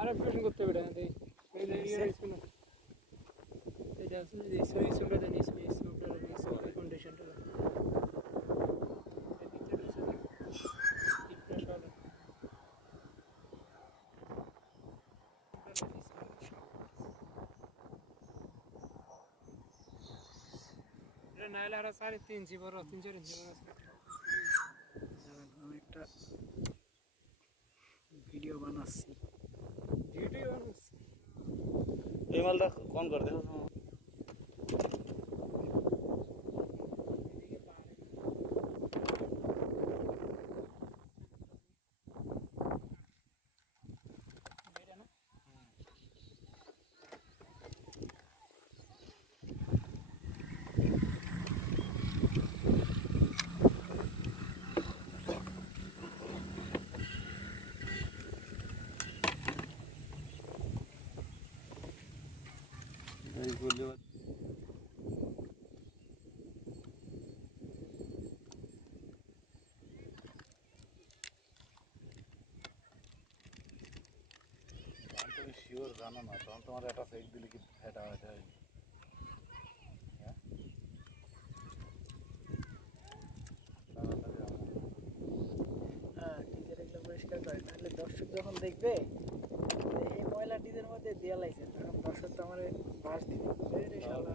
আর operation করতে হবে না এই এটা আছে এই সই সুন্দর দেনি সই সুন্দর দেনি সই কন্ডিশনটা এদিকে রয়েছে প্রেসার এটা নাইলে আর 3.5 ইঞ্চি বড় 3-4 ইঞ্চি বড় আছে আমি একটা ভিডিও বানাচ্ছি এই মালটা কোন করে দেখো এই বললে তুমি শিওর জানো না তখন তোমার একটা ফেক দিলে কি ফেটা হয়ে যায় ডিজেল এগুলো পরিষ্কার করে নাহলে দর্শক যখন দেখবে এই ময়লা ডিজের মধ্যে দেওয়া লাগছে তখন দর্শক তো আমার বাস দিবে রে শালা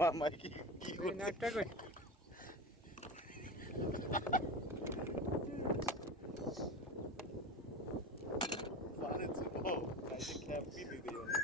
মামা কি কি এই নাটটা কই পারে ছিল কাজে ক্যাপি দিতে হবে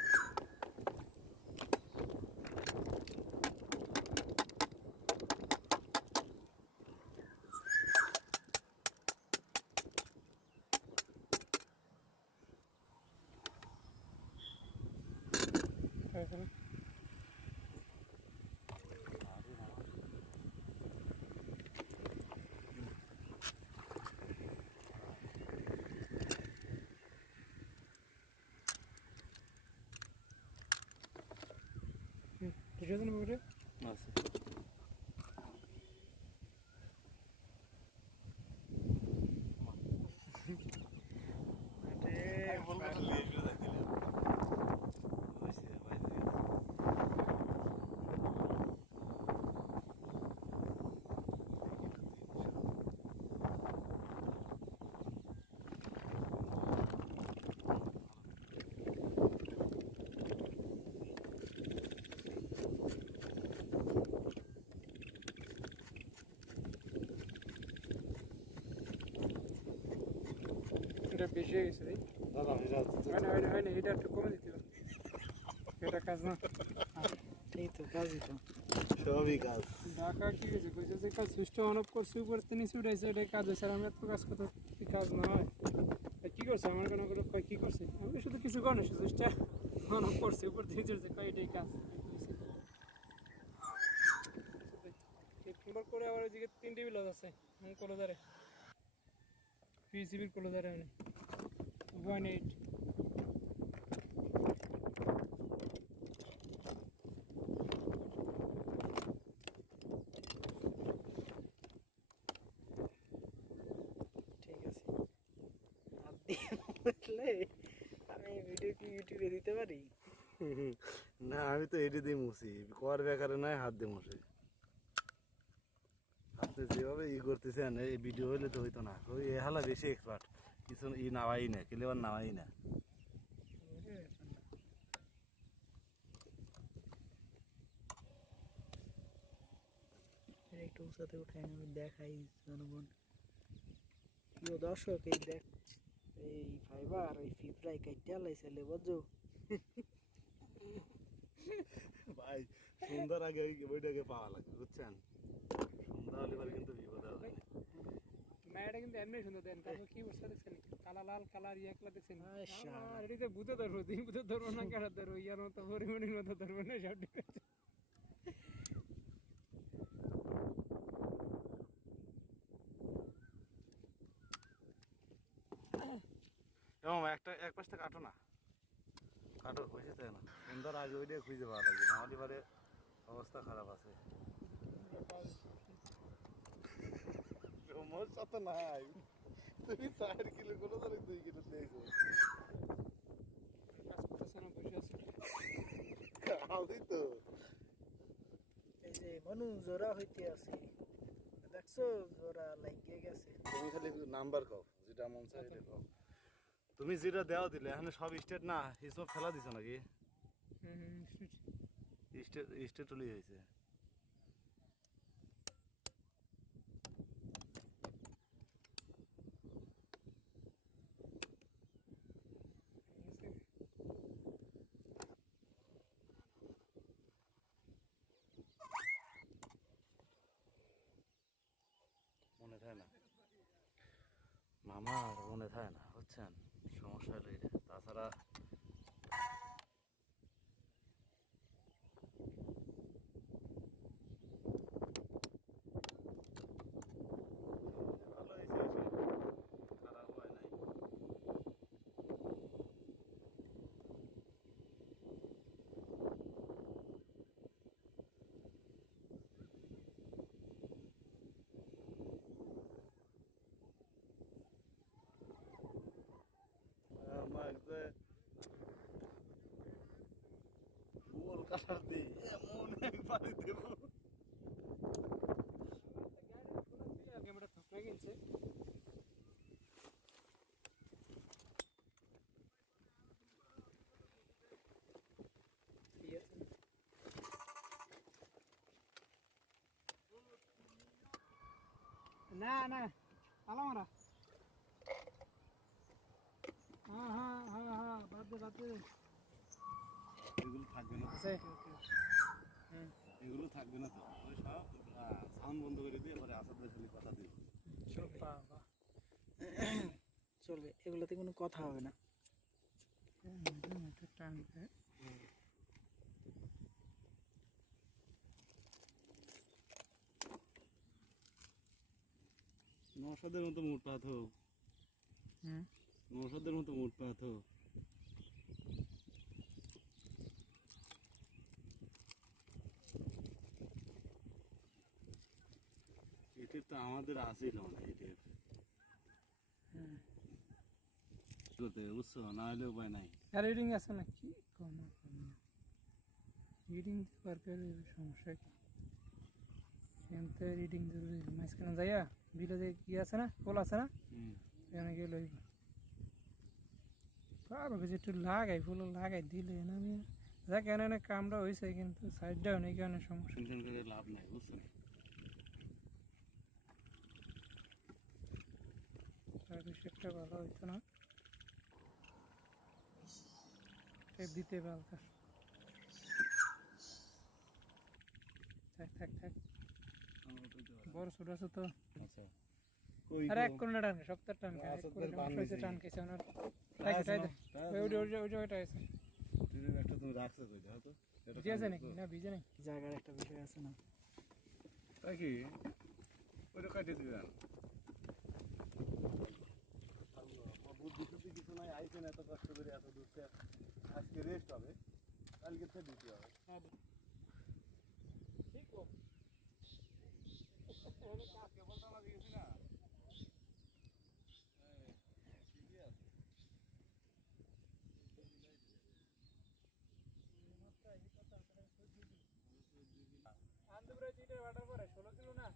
ঠিক আছে না বড় আছে আরে বলবো তো লেজে রাখিলে ওইসে ভাই এটা বেশি হয়ে গেছে দাদা হয় না এটা একটু কমে দিতে হবে এটা কাজ না এই তো কাজই তো সবই কাজ ঢাকা কি হয়েছে কইছে যে কাজ সিস্টেম অন অফ করছি উপরে তিনি ছুটাইছে এটা কাজ হয়েছে আর আমি এত কাজ করতে কি কাজ না হয় কি করছে আমার কোনো কোনো কয় কি করছে আমি শুধু কিছু করি না সুইচটা অন অফ করছি উপর তিনি ছুটছে কয় এটাই কাজ এক নম্বর করে আবার ওইদিকে 3 টিবি লজ আছে কলোজারে পিসিবির কলোজারে মানে 18 ঠিক আছে হাত দিয়ে বসলে আমি ভিডিও কি ইউটিউবে দিতে পারি না আমি তো এডি দিয়ে মুছি কর বেকারে নাই হাত দিয়ে মুছি হাতে যেভাবে করতেছেন এই ভিডিও হইলে তো হইতো না ওই এ হালা বেশি এক্সপার্ট কিছু ই নাওয়াই না ক্লিয়ার নাওয়াই না একটু উঁচাতে উঠাই আমি দেখাই জনগণ প্রিয় দর্শক এই দেখ এই ফাইবার ওই ফিপ্রাই কাইটা লাইছে বুঝছো ভাই সুন্দর আগে ওইটাকে পাওয়া লাগবে বুঝছেন সুন্দর হলে পরে কিন্তু বিপদ হবে মেয়েটা কিন্তু এমনি সুন্দর দেন তারপর কি বসে দেখছেন কালা লাল কালার ইয়াকলা দেখছেন আচ্ছা। আর এটাতে ভূতে ধরবো দিন ভূতে ধরবো না কারা ধরবো ইয়ার মতো পরিমাণের মতো ধরবো না সব ঠিক আছে এবং একটা এক পাশটা কাটো না কাটো হয়েছে তাই না সুন্দর আগে ওইটাই খুঁজে পাওয়া লাগবে নাহলে পরে অবস্থা খারাপ আছে সমস্যা তো নাই, তুমি 4 কিলো কোনো ধরে 2 কিলো দিয়েছো। কাজ করতেছে না, বসে আছে। আমি তো এই যে মনু জোড়া হইতে আছে, দেখছো জোড়া লাগিয়ে গেছে। তুমি খালি নাম্বার কও, যেটা মন চাই এটা কও। তুমি যেটা দেওয়া দিলে এখানে সব স্টেট না হিসাব ফেলা দিছো নাকি? স্টেট স্টেট তুলি হয়েছে। মনে থাকে না মামার, মনে থাকে না বুঝছেন, সমস্যা হলো এটা। তাছাড়া ভালো হয়েছে, খারাপ হয় নাই। আমার যে ফুল কালার দিই এমন একবারে দেবো। ক্যামেরা থপড়ে গেছে। ঠিক আছে, না না আলাম আমরা। হ্যাঁ হ্যাঁ হ্যাঁ হ্যাঁ, বাদ দে বাদ দে। এগুলো থাকবে না, আছে। এগুলো থাকবে না তো, ওই সব সাউন্ড বন্ধ করে দিয়ে পরে আসাদ ভাই খালি কথা দিই। বাবা, চলবে, এগুলোতে কোনো কথা হবে না। এটা টানবে। নৌসাদের মতো মোট পাথ, হুম, নৌসাদের মতো মোট পাথ। এটির তো আমাদের আসেই না, এটির করতে বুঝছো, না হলে উপায় নাই। আর রিডিং আছে নাকি? কোনো রিডিং পার করে সমস্যা কি? এনতে রিডিং জরুরি। মাঝখানে যাইয়া বিলে কি আছে না, পোল আছে না, এখানে গিয়ে লইব। কারো কিছু একটু লাগাই, ফুল লাগাই দিলে না আমি দেখ এনে কামটা হয়েছে, কিন্তু সাইডটাও নেই, কারণে সমস্যা। টেনশন করে লাভ নাই বুঝছো। তার বেশি একটা ভালো হইতো না, দিতে পারতাম। থাক থাক থাক, বড় ছোট আছে তো। আচ্ছা আরে এক করে না টানকে, সপ্তাহ টানকে, এক করে সমস্যা হয়েছে টানকেছে ওনার। ওই জায়গাটা আছে, একটা তুমি রাখছো কই দাও তো, ভিজে আছে নাকি? না ভিজে নাই। জায়গার একটা বিষয় আছে না, তাই কি ওইটা কাটে দিবেন। বুদ্ধি টুদ্ধি কিছু নাই, আইছেন এত কষ্ট করে এত দূর থেকে, আজকে রেস্ট হবে, কালকে থেকে ডিউটি হবে। ঠিক ও কাকে বলতে আমরা দিয়েছি না। আন্দুপুরে চিটের বাটার পরে 16 কিলো না।